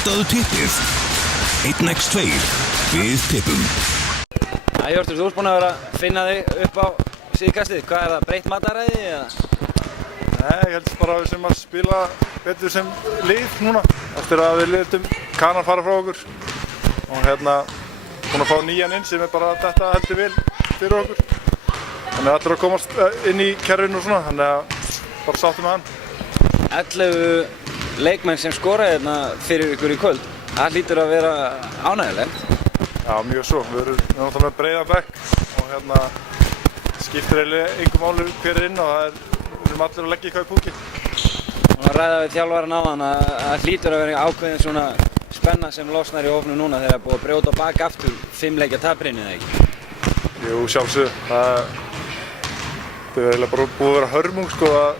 Notaðu tippið 1x2 við tippum. Hjörtur, þú ert búinn að vera að finna þig upp á síðkastið. Hvað er það, breytt mataræði eða? Nei, ég held bara að við sem að spila betur sem lið núna. Eftir að við létum Kanar fara frá okkur. Og búinn að fá nýjan inn sem er bara þetta heldur vel fyrir okkur. Þannig að allir að komast inn í kerfinu og svona, þannig að bara sáttum með hann. 11 leikmenn sem skoraði hérna fyrir ykkur í kvöld. Það hlýtur að vera ánægjulegt. Já, mjög svo. Við erum náttúrulega með breiðan bekk og skiptir eiginlega engu máli hver er inn og við erum allir að leggja eitthvað í púkið. Og að ræða við þjálfarann áðan að það hlýtur að vera ákveðin svona spenna sem losnar í hópnum núna þegar það er búið að brjóta á bak aftur 5 leikja taprinni eða ekki? Jú, sjálfsögðu. Það er eiginlega bara búið að vera hörmung sko að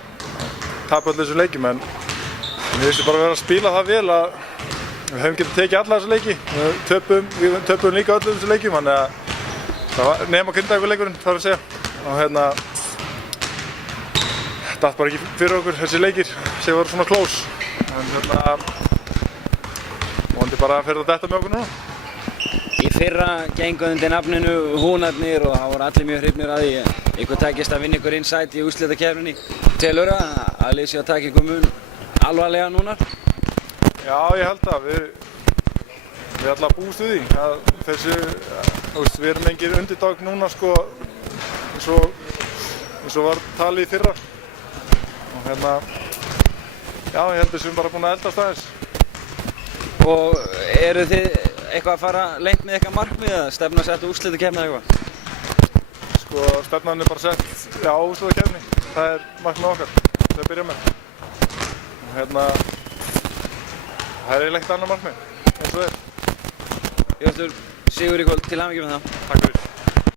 tapa allir þessum leikjum en við vissum bara að vera að spila það vel að við hefum getið tekið alla þessa leiki. Við töpum líka öllum þessum leikjum, þannig að það var nema Grindavíkurleikurinn, þarf að segja. Og datt bara ekki fyrir okkur þessi leikir sem voru svona close. En vonandi bara fyrir að detta með okkur núna. Í fyrra gengu undir nafninu Húnarnir og það voru allir mjög hrifnir að því að ykkur takist að vinna ykkur innsæti í úrslitakeppninni. Telur að lið sé að taka ykkur mun alvarlega núna? Já, ég held það. Við ætla að búast við því. Við erum engin undirdag núna sko, eins og var talið í fyrra. Og já, ég held að við séum bara búin að eldast aðeins. Og eru þið eitthvað að fara lengt með eitthvað markmið eða stefna að setja úrslitakeppni eða eitthvað? Sko, stefnan er bara sett á úrslitakeppni. Það er markmið okkar, til að byrja með. Og það er eiginlega ekkert annað markmið, eins og Hjörtur, sigur í kvöld, til hamingju með það. Takk fyrir.